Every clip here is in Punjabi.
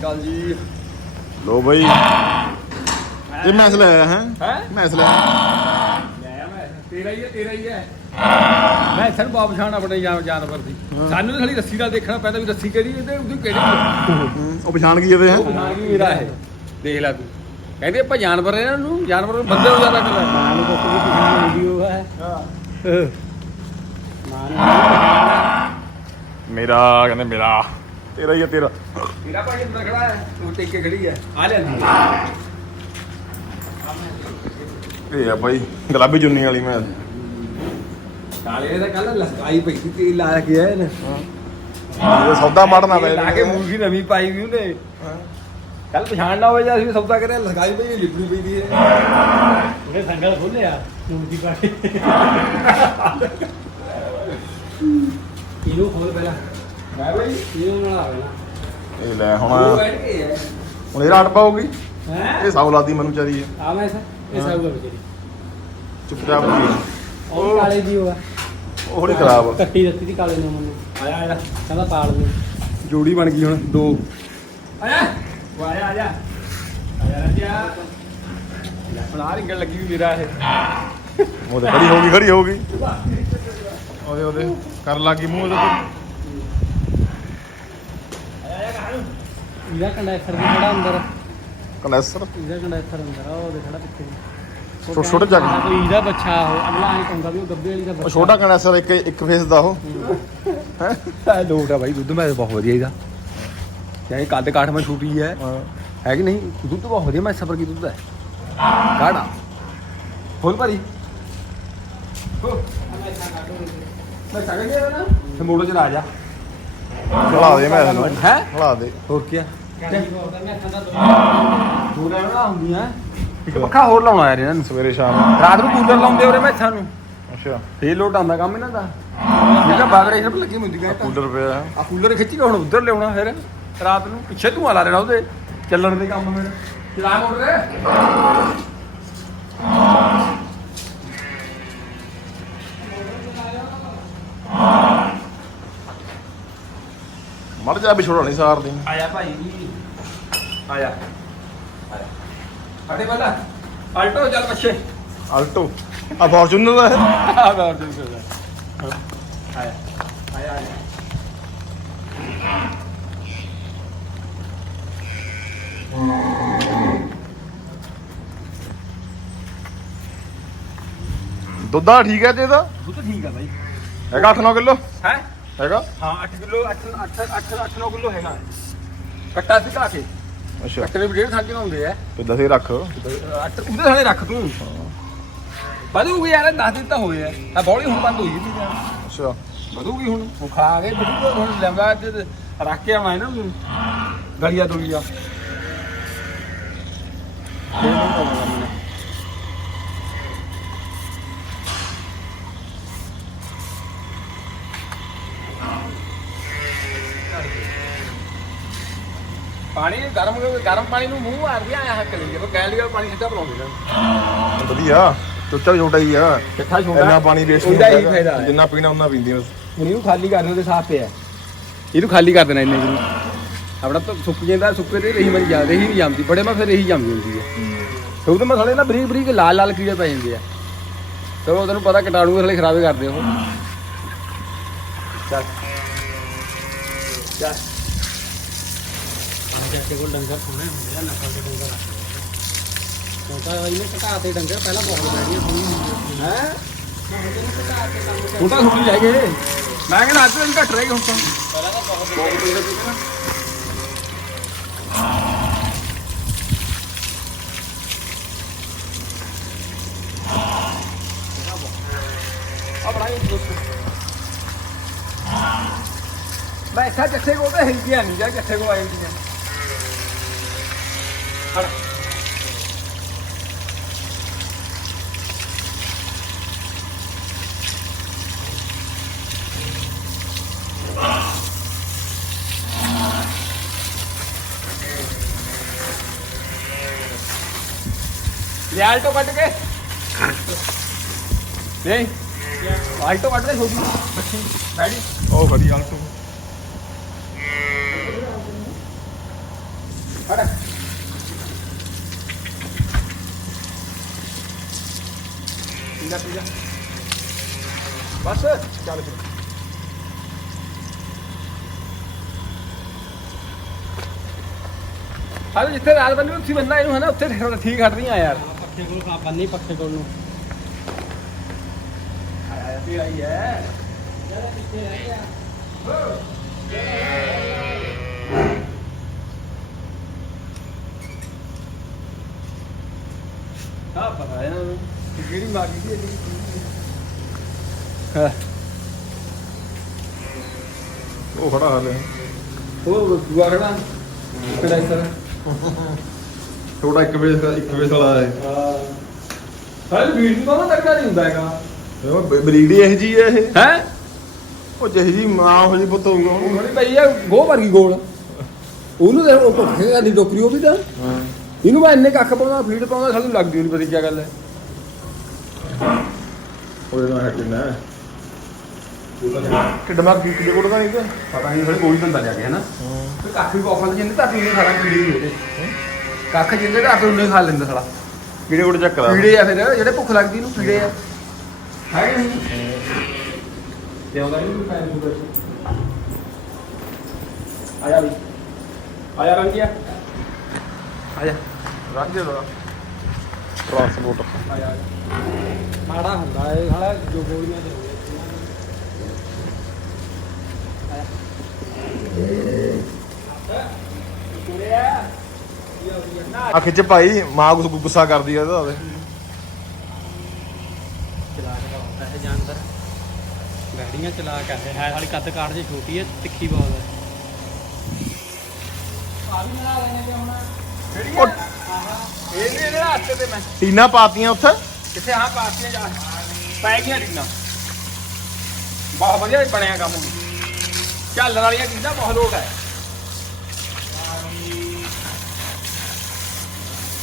ਅਕਾਲ ਜੀ। ਲੋ ਬਈ। ਇਹ ਮੈਸਲਾ ਹੈ। ਹੈ? ਹੈ ਮੈਸਲਾ ਲਿਆ ਮੈਂ ਤੇਰਾ ਹੀ ਹੈ ਤੇਰਾ ਹੀ ਹੈ। ਮੈਂ ਸਾਨੂੰ ਬਾਪ ਛਾਣ ਆਪਣੇ ਜਾਨ- ਜਾਨਵਰ ਦੀ। ਸਾਨੂੰ ਤਾਂ ਖਾਲੀ ਰੱਸੀ ਨਾਲ ਦੇਖਣਾ ਪੈਂਦਾ ਵੀ ਰੱਸੀ ਕਿਹੜੀ ਹੈ ਤੇ ਉਹਦੀ ਕਿਹੜੀ ਹੈ। ਉਹ ਪਛਾਣ ਗਈ ਇਹਦੇ ਹੈ ਉਹ ਪਛਾਣ ਕੀ ਮੇਰਾ ਹੈ ਦੇਖ ਲੈ ਤੂੰ। ਕਹਿੰਦੇ ਆਪਾਂ ਜਾਨਵਰ ਇਹਨਾਂ ਨੂੰ ਜਾਨਵਰ ਨੂੰ ਬੰਦੇ ਨੂੰ ਜ਼ਿਆਦਾ ਕਰ ਮਾਂ ਨੂੰ ਕੁਛ ਵੀ ਪਛਾਣ ਵੀਡੀਓ ਹੈ। ਹਾਂ। ਮਾਂ ਨੂੰ ਮੇਰਾ ਕਹਿੰਦੇ ਮੇਰਾ। ਤੇਰਾ ਹੀ ਹੈ ਤੇਰਾ। ਮੇਰਾ ਭਾਈ ਅੰਦਰ ਖੜਾ ਹੈ ਉਹ ਟੇਕ ਕੇ ਖੜੀ ਹੈ। ਆ ਲੈਂਦੀ ਇਹ ਆ ਬਾਈ ਗੁਲਾਬੀ ਚੁੰਨੀ ਵਾਲੀ ਮੈਂ। ਕਾਲੇ ਦਾ ਕੱਲ ਲਸਕਾਈ ਪਈ ਸੀ ਤੇਲ ਲਾ ਕੇ ਆਏ ਨੇ ਇਹ ਸੌਦਾ ਮਾਰਨਾ ਤੇਲ ਲਾ ਕੇ ਮੂੰਗੀ ਨਵੀਂ ਪਾਈ ਵੀ ਉਹਨੇ। ਕੱਲ ਪਛਾਣ ਨਾ ਹੋਵੇ ਜਾਂ ਅਸੀਂ ਸੌਦਾ ਕਰਿਆ ਲਸਕਾਈ ਪਈ ਲਿਪੜੀ ਪਈ ਦੀ ਹੈ। ਉਹਨੇ ਸੰਗਲ ਖੋਲਿਆ ਮੂੰਗੀ ਪਾ ਕੇ ਇਹਨੂੰ ਖੋਲ ਪਹਿਲਾਂ। ਬਈ ਨਾਲ ਇਹ ਲੈ ਉਹ ਹੁਣ ਬੈਠ ਕੇ ਹੈ ਹੁਣ ਇਹ ਰਾਟ ਪਾਉਗੀ ਹੈ? ਇਹ ਸੌ ਲਾਦੀ ਮੈਨੂੰ ਚਾਰੀ ਹੈ ਆ ਮੈਂ ਸਰ ਇਹ ਸਾਊਗਾ ਵਿਚਾਰੀ। ਚੁੱਪਚਾਪ ਹੋ। ਗਈ ਉਹ ਵੀ ਕਾਲੇ ਦੀ ਹੋਆ ਉਹ ਥੋੜੀ ਖਰਾਬ। ਆ। ਕੱਟੀ ਦਿੱਤੀ ਦੀ ਕਾਲੇ ਨੇ ਮੈਨੂੰ ਆਇਆ ਆਇਆ। ਕਹਿੰਦਾ ਪਾਲ ਨੂੰ ਜੋੜੀ ਬਣ ਗਈ ਹੁਣ ਦੋ। ਆਇਆ। ਉਹ ਆਇਆ ਆਇਆ। ਰਿੰਗਣ ਲੱਗੀ ਵੀ ਮੇਰਾ ਇਹ। ਉਹਦੇ ਖੜੀ ਹੋ ਗਈ ਖੜੀ ਹੋ ਗਈ। ਉਹਦੇ ਉਹਦੇ। ਕਰ ਲੱਗੀ ਮੂੰਹ ਉਹਦੇ ਇਹਦਾ ਕੰਡੈਸਰ ਵੀ ਖੜਾ ਅੰਦਰ। ਕਨੈਸਰ ਇਹਦਾ ਕੰਡੈਸਰ ਅੰਦਰ ਆ ਉਹ ਖੜਾ ਪਿੱਛੇ। ਛੋਟੇ ਛੋਟੇ ਜੱਗ ਕੋਈ ਇਹਦਾ ਬੱਚਾ ਉਹ ਅਗਲਾ ਨਹੀਂ ਕਹਿੰਦਾ ਵੀ ਉਹ ਗੱਬੇ ਵਾਲੀ ਦਾ ਉਹ ਬੱਚਾ। ਛੋਟਾ ਕਨੈਸਰ ਇੱਕ ਇੱਕ ਫੇਸ ਦਾ ਉਹ। ਇਹ ਲੋਟ ਆ ਭਾਈ ਦੁੱਧ ਮੈਂ ਬਹੁਤ ਵਧੀਆ ਇਹਦਾ। ਚਾਹੇ ਕੱਦ ਕਾਠ ਮੈਂ ਛੂਟੀ ਹੈ। ਹੈ ਕਿ ਨਹੀਂ? ਦੁੱਧ ਬਹੁਤ ਵਧੀਆ ਮੈਂ ਸਬਰ ਕੀ ਦੁੱਧ ਹੈ ਗਾੜਾ ਫੁੱਲ ਭਰੀ। ਹੋ ਮੈਂ ਸਗੜ ਗਿਆ ਨਾ ਤੇ ਮੋੜੋ ਚ ਆ ਜਾ। ਖਲਾ ਦੇ ਮੈਂ ਇਹਨੂੰ। ਹੈ? ਖਲਾ ਦੇ। ਹੋਰ ਕੀ ਦੋ ਦੋ ਲੈਣਾ ਹੁੰਦੀਆਂ। ਇੱਕ ਪੱਖਾ ਹੋਰ ਲਾਉਣਾ ਯਾਰ ਇਹਨਾਂ ਨੂੰ ਸਵੇਰੇ ਸ਼ਾਮ। ਰਾਤ ਨੂੰ ਕੂਲਰ ਲਾਉਂਦੇ ਉਰੇ ਮੈਂ ਨੂੰ। ਅੱਛਾ। ਫੇਰ ਲੋਟ ਆਉਂਦਾ ਕੰਮ ਇਹਨਾਂ ਦਾ। ਜਿਹੜਾ ਬਾਗੜੇ ਸਭ ਲੱਗੀ ਹੁੰਦੀ ਤਾਂ ਕੂਲਰ ਪਿਆ। ਆ ਕੂਲਰ ਖਿੱਚ ਕੇ ਹੁਣ ਉਧਰ ਲਿਆਉਣਾ ਫਿਰ। ਰਾਤ ਨੂੰ ਪਿੱਛੇ ਧੂਆ ਲਾ ਲੈਣਾ ਉਹਦੇ। ਚੱਲਣ ਦੇ ਕੰਮ ਫਿਰ। ਚਲਾ ਮੋਟਰ। ਮਰ ਜਾ ਵੀ ਛੋੜਾ ਨਹੀਂ ਸਾਰਦੀ। ਆਇਆ ਭਾਈ ਆਇਆ। ਆਇਆ। ਫਟੇ ਪਹਿਲਾਂ ਆਲਟੋ ਚੱਲ ਪਿੱਛੇ। ਆਲਟੋ ਆ ਫੋਰਚੂਨਰ ਦਾ ਹੈ। ਆ ਆਇਆ। ਆਇਆ ਆਇਆ। ਦੁੱਧਾ ਠੀਕ ਹੈ ਤੇ ਇਹਦਾ? ਦੁੱਧ ਠੀਕ ਆ ਭਾਈ ਹੈਗਾ 8-9 ਕਿਲੋ? ਹੈ? ਹੈਗਾ? ਹਾਂ 8 ਕਿਲੋ 8 8 8 8 9 ਕਿਲੋ ਹੈਗਾ। ਕੱਟਾ ਸੀ ਘਾ ਕੇ। ਅੱਛਾ। ਕੱਟੇ ਵੀ ਡੇਢ ਸਾਂਝੇ ਹੁੰਦੇ ਆ। ਤੇ ਦਸੇ ਰੱਖ। ਅੱਟ ਉਹਦੇ ਥਾਲੇ ਰੱਖ ਤੂੰ। ਵਧੂਗੀ ਯਾਰ 10 ਦਿਨ ਤਾਂ ਹੋਏ ਆ। ਆ ਬੌਲੀ ਹੁਣ ਬੰਦ ਹੋਈ ਸੀ ਅੱਛਾ। ਵਧੂਗੀ ਹੁਣ ਉਹ ਖਾ ਕੇ ਵਧੂਗਾ ਹੁਣ ਲੈਂਦਾ ਅੱਜ ਰੱਖ ਕੇ ਹੈ ਨਾ। ਗਲੀਆ ਦੁਲੀਆ ਪਾਣੀ ਗਰਮ ਗਰਮ ਪਾਣੀ ਨੂੰ ਮੂੰਹ ਮਾਰਦੀ ਆ ਹੱਕ ਲਈ ਜਦੋਂ ਗੈਲ ਵਾਲਾ ਪਾਣੀ ਸਿੱਧਾ ਬਣਾਉਂਦੇ ਨੇ। ਵਧੀਆ। ਚੁੱਚਾ ਛੋਟਾ ਹੀ ਆ। ਕਿੱਥਾ ਛੋਟਾ। ਇੰਨਾ ਪਾਣੀ ਵੇਸਟ ਉਹਦਾ ਹੀ ਫਾਇਦਾ ਹੈ। ਜਿੰਨਾ ਪੀਣਾ ਉਹਨਾਂ ਪੀਂਦੀ ਬਸ ਇਹਨੂੰ ਖਾਲੀ ਕਰ ਤੇ ਸਾਫ਼ ਪਿਆ। ਇਹਨੂੰ ਖਾਲੀ ਕਰ ਦੇਣਾ ਇੰਨੇ ਨੂੰ। ਆਪਣਾ ਤਾਂ ਸੁੱਕ ਜਾਂਦਾ ਸੁੱਕੇ ਤੇ ਰਹੀ ਮਰੀ ਜਾ ਰਹੀ ਨਹੀਂ ਜਾਂਦੀ। ਬੜੇ ਮੈਂ ਫਿਰ ਰਹੀ ਜਾਂਦੀ ਹੁੰਦੀ ਹੈ ਤੇ ਉਹਦੇ ਮਸਾਲੇ ਨਾ ਬਰੀਕ ਬਰੀਕ ਲਾਲ ਲਾਲ ਕੀੜੇ ਪੈ ਜਾਂਦੇ ਆ। ਚਲੋ ਤੈਨੂੰ ਪਤਾ ਕੀਟਾਣੂ ਹਲੇ ਖਰਾਬੇ ਕਰਦੇ ਉਹ। ਚੱਲ। ਚੱਲ। ਜੱਟੇ ਕੋਲ ਡੰਗਰ ਸੋਹਣੇ ਹੁੰਦੇ ਆ ਨਸਲ ਦੇ ਡੰਗਰ ਕਿਉਂਕਿ ਇਹਨੇ ਘਟਾ ਤੇ ਡੰਗਰ, ਪਹਿਲਾਂ ਬਹੁਤ ਬੈਠੀਆਂ ਸੋਹਣੀਆਂ ਹੁੰਦੀਆਂ ਹੈ? ਹੁਣ ਤਾਂ ਸੁਣੀ ਜਾਏਗੇ ਮੈਂ ਕਹਿੰਦਾ ਅੱਜ ਦਿਨ ਘਟ ਰਹੇਗੇ ਹੁਣ ਤਾਂ। ਪਹਿਲਾਂ ਤਾਂ ਬਹੁਤ ਆ ਬਣਾਈ ਦੋਸਤ ਮੈਂ ਇੱਥੇ ਜੱਥੇ ਕੋ ਤਾਂ ਹਿਲਦੀਆਂ ਨਹੀਂ ਜਾਂ ਜੱਥੇ ਕੋ ਆ ਆਲਟੋ ਕੱਢ ਕੇ। ਨਹੀਂ ਆਲਟੋ ਕੱਢ ਦੇ ਬੱਚੀ ਬੈਠੀ ਉਹ ਖੜੀ ਆਲਟੋ ਫੜ। ਪੀਲਾ ਪੀਲਾ। ਬਸ ਚੱਲ ਫਿਰ। ਹਾਲੇ ਜਿੱਥੇ ਰਾਤ ਬੰਨੀ ਉੱਥੇ ਬੰਨਾ ਇਹਨੂੰ ਹਨਾ? ਉੱਥੇ ਠਹਿਰ ਠੀਕ ਹਟ ਰਹੀਆਂ ਯਾਰ। ਪੱਖੇ ਕੋਲ ਖਾ ਬੰਨੀ ਪੱਖੇ ਕੋਲ ਨੂੰ। ਆਇਆ ਤੇ ਆਈ ਹੈ। ਹਾਂ ਪਤਾ ਹੈ ਨਾ ਕਿਹੜੀ ਮਾਗੀ ਸੀ ਇਹਦੀ ਹਾਂ। ਉਹ ਖੜਾ ਹਾਲੇ। ਉਹ ਦੁਆ ਖੜਾ। ਕਿਹੜਾ ਸਰ ਛੋਟਾ 1 ਵਜੇ ਦਾ 1 ਵਜੇ ਵਾਲਾ ਹੈ ਹਾਂ। ਹਾਲੇ ਵੀਡ ਨੂੰ ਤਾਂ ਤੱਕਾ ਨਹੀਂ ਹੁੰਦਾ ਹੈਗਾ। ਉਹ ਬ- ਬਰੀਡੀ ਇਹ ਜੀ ਹੈ ਇਹ। ਹੈ? ਉਹ ਜਿਹੀ ਜੀ ਮਾਂ ਹੋ ਜੀ ਪੁੱਤ ਹੋਊਗਾ ਉਹ। ਥੋੜੀ ਪਈ ਆ ਗੋ ਵਰਗੀ ਗੋਲ। ਉਹਨੂੰ ਤੇ ਉਹ ਪੱਖੇ ਦੀ ਟੋਕਰੀ ਉਹ ਵੀ ਤਾਂ। ਹਾਂ। ਇਹਨੂੰ ਮੈਂ ਇੰਨੇ ਕੱਖ ਪਾਉਂਦਾ ਫੀਡ ਪਾਉਂਦਾ ਸਾਨੂੰ ਲੱਗਦੀ ਨਹੀਂ ਪਤਾ ਕੀ ਗੱਲ ਹੈ। ਉਹਦੇ ਨਾਲ ਹੈ ਕਿੰਨਾ? ਕਿੱਡਾ ਮਾਰ ਕੀ ਕੋਲ ਦਾ ਨਹੀਂ ਕਿ ਪਤਾ ਨਹੀਂ ਫਿਰ ਕੋਈ ਧੰਦਾ ਜਾ ਕੇ ਹਨਾ ਕੱਖ ਵੀ ਕੋਖਲ ਜਿੰਨੇ ਤਾਂ ਪੀਣੇ ਸਾਰਾ ਕੀੜੇ ਹੀ ਉਹਦੇ। ਕੱਖ ਜਿੰਨੇ ਤਾਂ ਉਹਨੇ ਖਾ ਲੈਂਦਾ ਸਾਲਾ। ਕਿਹੜੇ ਕੋਲ ਚੱਕ ਕੀੜੇ ਆ ਫਿਰ ਜਿਹੜੇ ਭੁੱਖ ਲੱਗਦੀ ਇਹਨੂੰ ਕੀੜੇ ਆ। ਹੈ ਕਿ ਨਹੀਂ? ਤੇ ਉਹਦਾ ਵੀ ਪੈਨ ਨੂੰ ਆ ਜਾ ਵੀ। ਆ ਜਾ ਰੰਗਿਆ। ਆ ਜਾ। ਰਾਂਝੇ ਦਾ। ਟਰਾਂਸਪੋਰਟ ਆ ਜਾ। ਮਾੜਾ ਹੁੰਦਾ ਇਹ ਸਾਲਾ ਜੋ ਗੋਲੀਆਂ ਦੇ ਹੋਏ ਆ ਖਿੱਚ ਭਾਈ ਮਾਂ ਗੁੱਸ ਗੁੱਸਾ ਕਰਦੀ ਆ ਇਹਦਾ ਉਹਦੇ ਚਲਾ ਕੇ ਹੁੰਦਾ ਇਹ ਜਾਨਵਰ। ਗਾੜੀਆਂ ਚਲਾ ਕੇ ਆਏ ਹੈ ਸਾਲੀ ਕੱਦ ਕਾਠ ਜੇ ਛੋਟੀ ਹੈ ਤਿੱਖੀ ਬਹੁਤ ਹੈ ਆ। ਵੀ ਬਣਾ ਲੈਣੇ ਕਿ ਹੁਣ ਕਿਹੜੀ ਉਹ ਇਹ ਨਹੀਂ ਇਹਦੇ ਹੱਥ ਤੇ ਮੈਂ ਟੀਨਾ ਪਾਤੀਆਂ ਉੱਥੇ? ਕਿੱਥੇ? ਹਾਂ ਪਾਤੀਆਂ ਜਾ ਪੈ ਗਈਆਂ ਟੀਨਾਂ। ਬਹੁਤ ਵਧੀਆ ਬਣਿਆ ਕੰਮ ਚੱਲ ਵਾਲੀਆਂ ਟੀਨਾਂ ਬਹੁਤ ਲੋਕ ਹੈ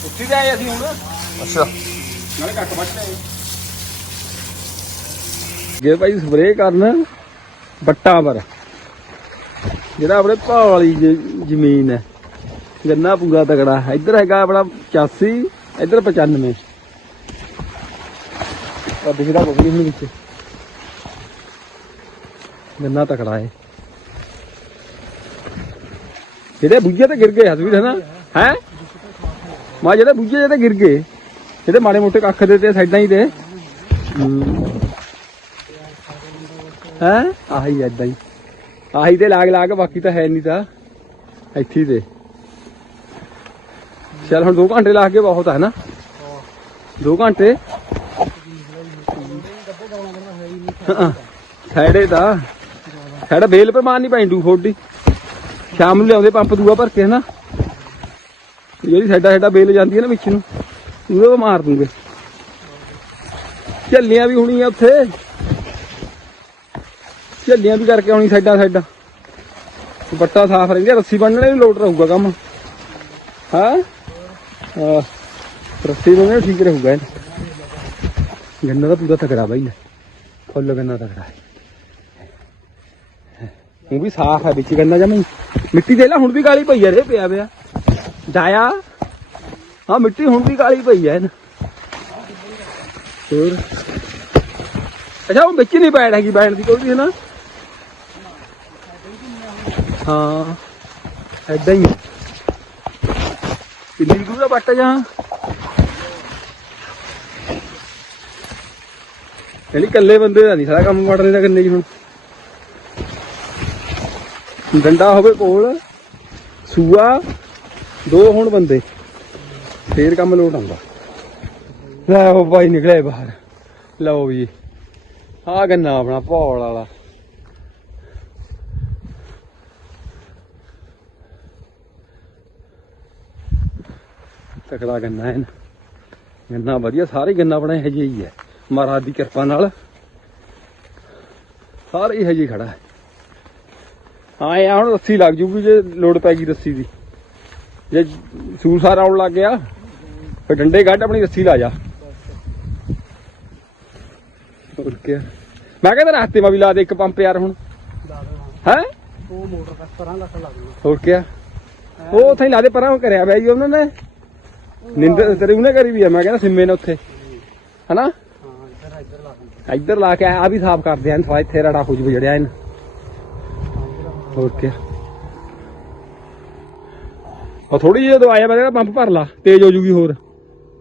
ਉੱਥੇ ਦੇ ਆਏ ਅਸੀਂ ਹੁਣ। ਅੱਛਾ। ਨਾਲੇ ਕੱਟ ਵੱਟ ਲਏ। ਗੇ ਭਾਈ ਸਪਰੇਅ ਕਰਨ ਬੱਟਾਂ ਪਰ। ਜਿਹੜਾ ਆਪਣੇ ਭਾਅ ਵਾਲੀ ਜ਼ਮੀਨ ਹੈ। ਗੰਨਾ ਪੂਰਾ ਤਕੜਾ। ਇੱਧਰ ਹੈਗਾ ਆਪਣਾ 85 ਇੱਧਰ 95 ਆ ਦਿਖਦਾ ਕੁਝ ਨਹੀਂ ਵਿੱਚ। ਗੰਨਾ ਤਕੜਾ ਹੈ। ਜਿਹੜੇ ਬੁੱਝੇ ਤੇ ਗਿਰ ਗਏ ਹਸਵੀਰ ਹੈ ਨਾ? ਹੈ? ਮਾ ਜਿਹੜੇ ਬੁੱਝੇ ਜਿਹੇ ਤੇ ਗਿਰ ਗਏ ਇਹਦੇ ਮਾੜੇ ਮੋਟੇ ਕੱਖ ਦੇ ਤੇ ਸਾਈਡਾਂ ਹੀ ਤੇ। ਹੈ। ਆਹੀ ਏਦਾਂ ਹੀ। ਆਹੀ ਤੇ ਲਾਗ ਲਾਗ, ਬਾਕੀ ਤਾਂ ਹੈ ਨਹੀਂ ਤਾਂ। ਇੱਥੇ ਤੇ। ਚੱਲ ਹੁਣ 2 ਘੰਟੇ ਲਾ ਕੇ ਬਹੁਤ ਹੈ ਨਾ 2 ਘੰਟੇ? ਸਾਈਡੇ ਦਾ। ਸਾਡਾ ਬੇਲ ਪਰ ਮਾਰ ਨਹੀਂ ਡੂ 240 ਸ਼ਾਮ ਨੂੰ ਲਿਆਉਂਦੇ ਪੰਪ ਦੂਆ ਭਰ ਕੇ, ਹਨਾ? ਜਿਹੜੀ ਸਾਡਾ ਸਾਡਾ ਬੇਲ ਜਾਂਦੀ ਹੈ ਨਾ ਵਿੱਚ ਨੂੰ ਉਹਦੇ ਉਹ ਮਾਰ ਦੂੰਗੇ। ਝੱਲੀਆਂ ਵੀ ਹੋਣੀ ਆ ਉੱਥੇ। ਝੱਲੀਆਂ ਵੀ ਕਰਕੇ ਆਉਣੀ ਸਾਡਾ ਸਾਡਾ। ਬੱਟਾ ਸਾਫ਼ ਰਹਿੰਦੀ ਆ, ਰੱਸੀ ਬੰਨਣੇ ਵੀ ਲੋਟ ਰਹੂਗਾ ਕੰਮ। ਹਾਂ? ਰੱਸੀ ਬੰਨਣੇ ਠੀਕ ਰਹੂਗਾ ਗੰਨਾ ਦਾ ਪੂਰਾ ਤਕੜਾ ਬਾਈ ਫੁੱਲ ਗੰਨਾ ਤਕੜਾ। ਉਹ ਵੀ ਸਾਫ਼ ਹੈ ਵਿੱਚ ਗੰਨਾ ਜਮੀ ਮਿੱਟੀ ਦੇ ਲੈ ਹੁਣ ਵੀ ਕਾਲੀ ਪਈ ਆ ਰੇ ਪਿਆ ਪਿਆ। ਜਾਇਆ? ਹਾਂ ਮਿੱਟੀ ਹੁਣ ਵੀ ਕਾਲੀ ਪਈ ਐ ਨਾ ਹੋਰ? ਅੱਛਾ, ਉਹ ਵਿੱਚ ਨਹੀਂ ਬੈਠ ਹੈਗੀ ਬੈਠ ਦੀ ਕੋਈ ਵੀ ਹੈ ਨਾ ਹਾਂ ਐਦਾਂ ਹੀ। ਕਿੰਨੀ ਦੂਰ ਦਾ ਬੱਟ ਜਾ? ਕਹਿੰਦੀ ਇਕੱਲੇ ਬੰਦੇ ਦਾ ਨਹੀਂ ਸਾਰਾ ਕੰਮ ਵੜਨੇ ਦਾ ਕੰਨੇ ਜੀ ਹੁਣ। ਡੰਡਾ ਹੋਵੇ ਕੋਲ, ਸੂਆ ਦੋ ਹੁਣ ਬੰਦੇ, ਫੇਰ ਕੰਮ ਲੋਟ ਆਉਂਦਾ। ਲੈ ਉਹ ਬਾਈ ਨਿਕਲਿਆ ਬਾਹਰ। ਲਓ ਵੀ ਆ ਗੰਨਾ ਆਪਣਾ ਭੌਲ ਵਾਲਾ। ਤਕੜਾ ਗੰਨਾ ਹੈ ਗੰਨਾ ਵਧੀਆ, ਸਾਰੇ ਗੰਨਾ ਆਪਣਾ ਹਜੇ ਹੀ ਹੈ। ਮਹਾਰਾਜ ਦੀ ਕਿਰਪਾ ਨਾਲ। ਸਾਰੇ ਹਜੇ ਖੜਾ ਹੈ। ਹਾਂ, ਇਹ ਹੁਣ ਰੱਸੀ ਲੱਗ ਜੂਗੀ ਜੇ ਲੋੜ ਪੈ ਗਈ ਰੱਸੀ ਦੀ। ਜੇ ਸੂਰ ਸਾਰਾ ਆਉਣ ਲੱਗ ਗਿਆ ਫਿਰ ਡੰਡੇ ਕੱਢ ਆਪਣੀ ਰੱਸੀ ਲਾ ਜਾ। ਹੋਰ ਕੀ ਮੈਂ ਕਹਿੰਦਾ ਰਾਸਤੇ ਮਾ ਵੀ ਲਾ ਦੇ ਇੱਕ ਪੰਪ ਯਾਰ ਹੁਣ। ਹੈ। ਉਹ ਮੋਟਰ ਕਸ ਪਰਾਂ ਲੱਗ ਜੂ ਹੋਰ ਕੀ ਉਹ ਉੱਥੇ ਹੀ ਲਾ ਦੇ ਪਰਾਂ ਕਰਿਆ ਜੀ ਉਹਨਾਂ ਨੇ। ਨਿੰਦਰ ਤੇਰੇ ਉਹਨੇ ਕਰੀ ਵੀ ਆ ਮੈਂ ਕਹਿੰਦਾ ਸਿੰਮੇ ਨੇ ਉੱਥੇ। ਹਨਾ? ਹਾਂ ਇੱਧਰ ਲਾ ਦਿੰਦੇ। ਇੱਧਰ ਲਾ ਕੇ ਆ ਵੀ ਸਾਫ਼ ਕਰਦੇ ਆਂ ਥੋੜਾ ਇੱਥੇ ਰੜਾ ਕੁਝ ਵਿਜੜਿਆ ਇਹਨ। ਹੋਰ ਕੀ ਉਹ ਥੋੜੀ ਜਿਹੀ ਜਦੋਂ ਆਇਆ ਪੰਪ ਭਰ ਲਾ ਤੇਜ਼ ਹੋ ਜੂਗੀ ਹੋਰ।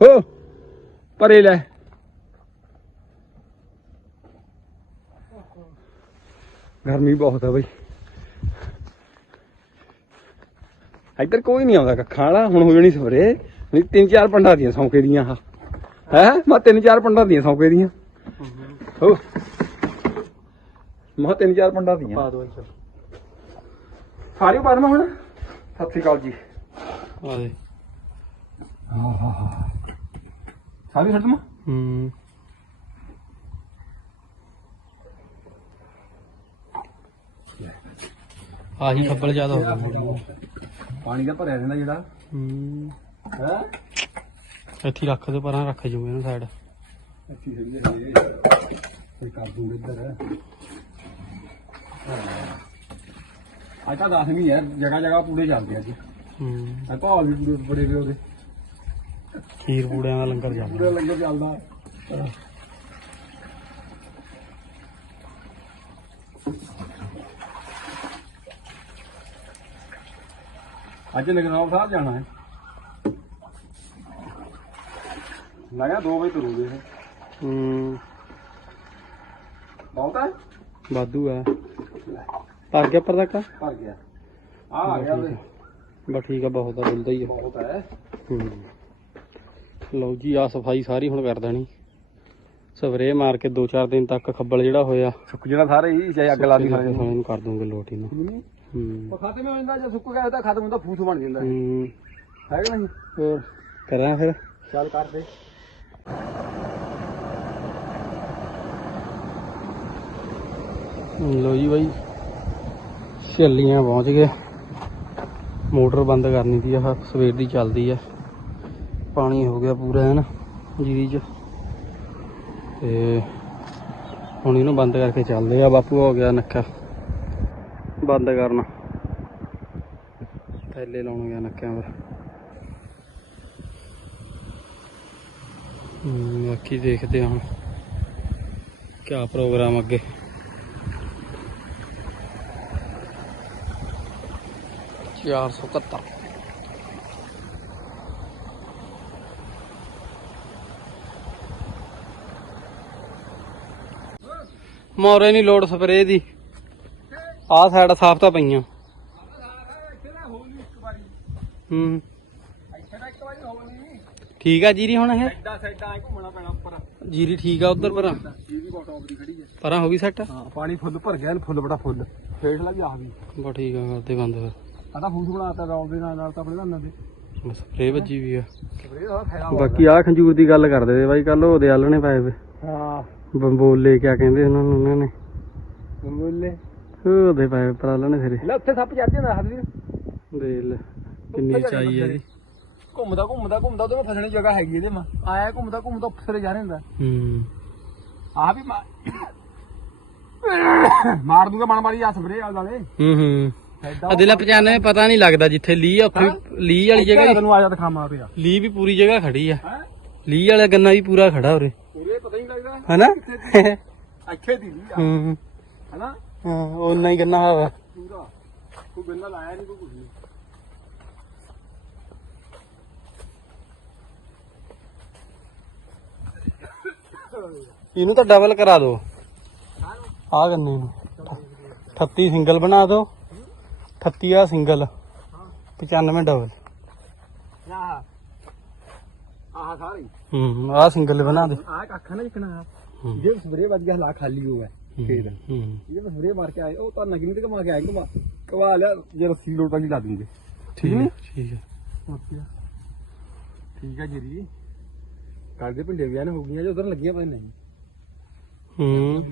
ਹੋ ਭਰੇ ਲੈ। ਗਰਮੀ ਬਹੁਤ ਹੈ ਬਈ। ਇੱਧਰ ਕੋਈ ਨਹੀਂ ਆਉਂਦਾ ਕੱਖਾਂ ਵਾਲਾ ਹੁਣ ਹੋ ਜਣੀ ਸਵਰੇ। ਨਹੀਂ ਤਿੰਨ ਚਾਰ ਪੰਡਾਂ ਦੀਆਂ ਸੌਂਕੇ ਦੀਆਂ ਆ ਹੈ ਮੈਂ ਤਿੰਨ ਚਾਰ ਪੰਡਾਂ ਦੀਆਂ ਸੌਂਕੇ ਦੀਆਂ। ਹੋ। ਮੈਂ ਤਿੰਨ ਚਾਰ ਪੰਡਾਂ ਦੀਆਂ। ਪਾ ਦੋ ਸਾਰੀ ਬਾਤ ਮੈਂ ਹੁਣ। ਸਤਿ ਸ੍ਰੀ ਅਕਾਲ ਜੀ। ਆ ਦੇ ਸਾਰੀ ਛੱਡ ਦਮਾ ਹੂੰ ਆਹੀ ਖੱਬਲ ਜ਼ਿਆਦਾ ਹੋ ਗਿਆ ਪਾਣੀ ਦਾ ਭਰਿਆ ਰਹਿੰਦਾ ਜਿਹੜਾ ਹੂੰ ਹੈ ਇੱਥੇ ਰੱਖ ਦੇ ਪਰਾਂ ਰੱਖ ਜੂਗੇ ਇਹਨੂੰ ਸਾਈਡ ਅੱਛੀ ਸਹੀ ਹੈ ਕੋਈ ਕਰ ਦੂੰਗੇ ਇੱਧਰ ਅੱਜ ਤਾਂ ਦੱਸ ਨਹੀਂ ਯਾਰ ਜਗ੍ਹਾ ਜਗ੍ਹਾ ਪੂੜੇ ਚੱਲਦੇ ਅੱਜ ਹੂੰ। ਆ ਭਾਵ ਵੀ ਪੂਰੇ ਬੜੇ ਵੇ ਉਹਦੇ। ਖੀਰ ਪੂੜਿਆਂ ਦਾ ਲੰਗਰ ਚੱਲਦਾ। ਪੂਰੇ ਲੰਗਰ ਚੱਲਦਾ। ਅੱਜ ਨਗਰਾਵ ਸਾਹਿਬ ਜਾਣਾ ਹੈ। ਲਗਾ 2 ਵਜੇ ਤੁਰੂਗੇ ਇਹ। ਹੂੰ। ਬਹੁਤ ਹੈ? ਵਾਧੂ ਆ ਪਰ ਗਿਆ ਪਰ ਤੱਕ ਭਰ ਗਿਆ। ਆ ਆ ਗਿਆ ਵੇ ਬਸ ਠੀਕ ਆ ਬਹੁਤ ਆ ਮਿਲਦਾ ਹੀ ਆ। ਬਹੁਤ ਹੈ ਹੂੰ। ਲਓ ਜੀ ਆ ਸਫ਼ਾਈ ਸਾਰੀ ਹੁਣ ਕਰ ਦੇਣੀ। ਸਪਰੇਅ ਮਾਰ ਕੇ 2-4 ਦਿਨ ਤੱਕ ਖੱਬਲ ਜਿਹੜਾ ਹੋਇਆ। ਸੁੱਕ ਜਿਹੜਾ ਸਾਰੇ ਹੀ ਚਾਹੇ ਅੱਗ ਲਾ ਦੀ ਸਾਰੇ ਨੂੰ ਕਰ ਦੂੰਗੇ ਲੋਟ ਇਹਨੂੰ ਹੂੰ। ਹੂੰ। ਖਤਮ ਹੋ ਜਾਂਦਾ ਜੇ ਸੁੱਕ ਗਿਆ ਤਾਂ ਖਤਮ ਹੁੰਦਾ ਫੂਸ ਬਣ ਜਾਂਦਾ। ਹੂੰ। ਹੈ ਕਿ ਨਹੀਂ? ਹੋਰ ਕਰਾਂ ਫਿਰ? ਚੱਲ ਕਰ ਦੇ। ਲੋ ਜੀ ਬਾਈ ਛੱਲੀਆਂ ਪਹੁੰਚ ਗਏ। ਮੋਟਰ ਬੰਦ ਕਰਨੀ ਦੀ ਆਹ ਸਵੇਰ ਦੀ ਚੱਲਦੀ ਆ। ਪਾਣੀ ਹੋ ਗਿਆ ਪੂਰਾ ਹੈ ਨਾ ਜੀਰੀ ਚ। ਤੇ ਹੁਣ ਇਹਨੂੰ ਬੰਦ ਕਰਕੇ ਚੱਲਦੇ ਆ, ਬਾਪੂ ਹੋ ਗਿਆ ਨੱਕਾ। ਬੰਦ ਕਰਨਾ। ਥੈਲੇ ਲਾਉਣ ਗਿਆ ਨੱਕਿਆਂ ਪਰ। ਬਾਕੀ ਦੇਖਦੇ ਹਾਂ ਹੁਣ। ਕਿਆ ਪ੍ਰੋਗਰਾਮ ਅੱਗੇ। ਚਾਰ ਸੌ ਇਕਹੱਤਰ ਮੋਰੇ ਨਹੀਂ ਲੋਡ ਸਪਰੇ ਦੀ ਆਹ ਸਾਈਡ ਸਾਫ਼ ਤਾਂ ਪਈਆਂ ਹੂੰ ਠੀਕ ਆ ਜੀਰੀ ਹੁਣ ਇਹ ਐਡਾ ਸਾਈਡਾਂ ਐ ਘੁੰਮਣਾ ਪੈਣਾ ਉੱਪਰ ਜੀਰੀ ਠੀਕ ਆ ਉਧਰ ਪਰਾਂ ਇਹ ਵੀ ਬਹੁਤ ਟੌਪ ਦੀ ਖੜੀ ਹੈ ਪਰਾਂ ਹੋ ਗਈ ਸੈੱਟ ਹਾਂ ਪਾਣੀ ਫੁੱਲ ਭਰ ਗਿਆ ਫੁੱਲ ਬੜਾ ਫੁੱਲ ਫੇਸਲਾ ਵੀ ਆਹ ਵੀ ਬਾ ਠੀਕ ਆ ਕਰਦੇ ਬੰਦ ਫਿਰ ਆ ਤਾਂ ਫੂਸ ਬਣਾਤਾ ਰੌਲ ਦੇ ਨਾਲ ਨਾਲ ਤਾਂ ਆਪਣੇ ਧਾਨਾਂ ਦੇ। ਸਪਰੇ ਵੱਜੀ ਵੀ ਆ। ਸਪਰੇ ਦਾ ਫਾਇਦਾ ਬਾਕੀ ਆਹ ਖੰਜੂਰ ਦੀ ਗੱਲ ਕਰਦੇ ਤੇ ਬਾਈ ਕੱਲ ਉਹਦੇ ਆਲਣੇ ਪਾਏ ਵੇ। ਹਾਂ। ਬੰਬੋਲੇ ਕਿਆ ਕਹਿੰਦੇ ਉਹਨਾਂ ਨੂੰ ਉਹਨਾਂ ਨੇ। ਬੋਲੇ ਉਹਦੇ ਪਾਏ ਪਰ ਆਲਣੇ ਸਿਰੇ। ਲੈ ਉੱਥੇ ਸੱਪ ਚੜ ਜਾਂਦਾ ਹੱਥ ਵੀ। ਦੇਖ ਲੈ ਕਿੰਨੀ ਚਾਈ ਹੈ ਇਹਦੀ। ਘੁੰਮਦਾ ਘੁੰਮਦਾ ਘੁੰਮਦਾ ਉਹਦੇ ਫਸਣੀ ਜਗ੍ਹਾ ਹੈਗੀ ਇਹਦੇ ਮਾ ਆਇਆ ਘੁੰਮਦਾ ਘੁੰਮਦਾ ਉੱਪਰ ਜਾ ਰਹਿੰਦਾ ਹੂੰ। ਆ ਵੀ ਮਾਰ ਦੂੰਗਾ ਮਨ ਮਾਰੀ ਆ ਸਪਰੇ ਵਾਲ ਵਾਲੇ। ਹੂੰ ਹੂੰ। ਅਦਿਲਾ 95 ਪਤਾ ਨਹੀਂ ਲੱਗਦਾ ਜਿੱਥੇ ਲੀ ਆ ਉੱਥੇ ਲੀ ਵਾਲੀ ਜਗ੍ਹਾ ਤੈਨੂੰ ਆ ਜਾ ਦਿਖਾਵਾਂ ਪਿਆ ਲੀ ਵੀ ਪੂਰੀ ਜਗ੍ਹਾ ਖੜੀ ਆ। ਲੀ ਵਾਲਾ ਗੰਨਾ ਵੀ ਪੂਰਾ ਖੜਾ ਉਰੇ। ਪੂਰੇ ਪਤਾ ਨਹੀਂ ਲੱਗਦਾ। ਹਨਾ? ਇੱਥੇ ਦੀ ਲਈ ਆ। ਹੂੰ। ਹਨਾ? ਹਾਂ ਉਹਨਾਂ ਹੀ ਗੰਨਾ ਹੋਇਆ ਪੂਰਾ। ਕੋਈ ਬੰਦਾ ਲਾਇਆ ਨਹੀਂ ਕੋਈ ਕੁਝ ਨਹੀਂ ਇਹਨੂੰ ਤਾਂ ਡਬਲ ਕਰਾ ਦਿਓ ਆ ਗੰਨੇ ਨੂੰ। 38 ਸਿੰਗਲ ਬਣਾ ਦਿਓ 38 ਆ ਸਿੰਗਲ 95 ਡਬਲ ਆਹ ਆਹ ਸਾਰੇ। ਹੂੰ ਆ ਸਿੰਗਲ ਬਣਾ ਦੇ। ਆਹ ਕੱਖ ਨਾ ਜਿਕਣਾ ਹੂੰ। ਜੇ ਸਪਰੇ ਵੱਜ ਗਿਆ ਲਾ ਖਾਲੀ ਹੋ ਗਿਆ ਫੇਰ। ਹੂੰ ਇਹ ਸਪਰੇ ਮਾਰ ਕੇ ਆਏ ਉਹ ਤਾਂ ਨਗਨੀ ਤੇ ਕਮਾ ਕੇ ਆਏ ਕਮਾ ਕਮਾ ਲਿਆ ਜੇ ਰੱਸੀ ਲੋਟਾਂ ਦੀ ਲਾ ਦੂੰਗੇ ਠੀਕ ਹੈ ਠੀਕ ਹੈ? ਠੀਕ ਆ ਜਰੀ। ਕਰਦੇ ਪਿੰਡੇ ਵਿਆਹ ਨੇ ਹੋ ਗਈਆਂ ਜੇ ਉਧਰ ਲੱਗੀਆਂ ਪਏ ਨਹੀਂ ਹੂੰ।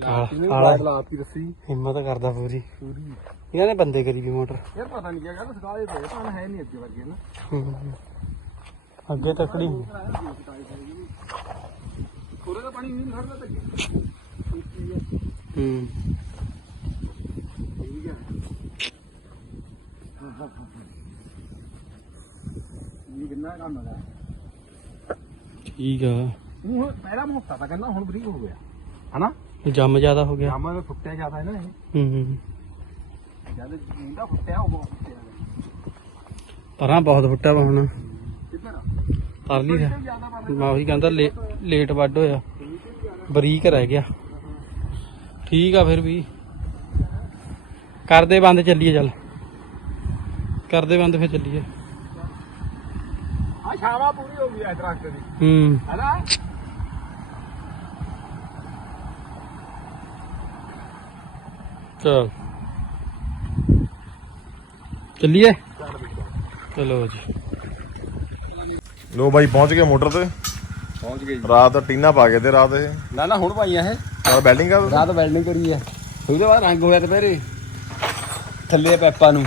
ਲਾਤੀ ਕਾਲਾ ਲਾਤੀ ਰੱਸੀ ਹਿੰਮਤ ਕਰਦਾ ਪੂਰੀ। ਪੂਰੀ। ਇਹਨਾਂ ਨੇ ਬੰਦੇ ਕਰੀ ਵੀ ਮੋਟਰ। ਯਾਰ ਪਤਾ ਨਹੀਂ ਕਿਹਾ ਸਕਾ ਦੇ ਪਏ ਤਾਂ ਹੈ ਨਹੀਂ ਅੱਗੇ ਵਰਗੇ ਨਾ ਹੂੰ। ਅੱਗੇ ਤੱਕੜੀ ਕੋਰੇ ਦਾ ਪਾਣੀ ਨਹੀਂ ਖੜਦਾ ਤੱਕ ਹੂੰ। ਠੀਕ ਹੈ। ਹਾਂ ਇਹ ਕਿੰਨਾ ਕੰਮ ਹੈਗਾ ਠੀਕ ਆ। ਹੁਣ ਪਹਿਲਾਂ ਮੋਟਾ ਤਾਂ ਕਹਿੰਦਾ ਹੁਣ ਬਰੀਕ ਹੋ ਗਿਆ। ਹਨਾ? ਜੰਮ ਜ਼ਿਆਦਾ ਹੋ ਗਿਆ। ਜਾਮਾ ਦਾ ਫੁੱਟਿਆ ਜ਼ਿਆਦਾ ਹੈ ਨਾ ਇਹ। ਹੂੰ ਹੂੰ ਜਦ ਇਹਦਾ ਫੁੱਟਿਆ ਉਹ ਬਹੁਤ ਫੁੱਟਿਆ ਪਰਾਂ ਬਹੁਤ ਫੁੱਟਿਆ ਵਾ ਹੁਣ। ਕਿੱਧਰ ਪਰ ਲਈ ਜ਼ਿਆਦਾ ਪਰ ਮੈਂ ਉਹੀ ਕਹਿੰਦਾ ਲੇ- ਲੇਟ ਵੱਡ ਹੋਇਆ। ਬਰੀਕ ਰਹਿ ਗਿਆ। ਠੀਕ ਆ ਫਿਰ ਵੀ। ਕਰਦੇ ਬੰਦ ਚੱਲੀਏ ਚੱਲ। ਕਰਦੇ ਬੰਦ ਫਿਰ ਚੱਲੀਏ। ਆ ਛਾਵਾ ਪੂਰੀ ਹੋ ਗਈ ਐ ਦਰਖਤ ਦੀ ਹੂੰ। ਹੈਨਾ? ਚਲ ਚੱਲੀਏ? ਚਲੋ ਜੀ। ਲੋ ਬਾਈ ਪਹੁੰਚ ਗਏ ਮੋਟਰ ਤੇ। ਪਹੁੰਚ ਗਈ ਰਾਤ ਟੀਨਾ ਪਾ ਗਏ ਤੇ ਰਾਤ ਇਹ। ਨਾ ਨਾ ਹੁਣ ਪਾਈਆਂ ਇਹ। ਨਾਲ ਬੈਲਡਿੰਗ ਕਰ। ਰਾਤ ਵੈਲਡਿੰਗ ਕਰੀ ਹੈ। ਉਹਦੇ ਬਾਅਦ ਰੰਗ ਹੋਇਆ ਦੁਪਹਿਰੇ। ਥੱਲੇ ਪੈਪਾਂ ਨੂੰ।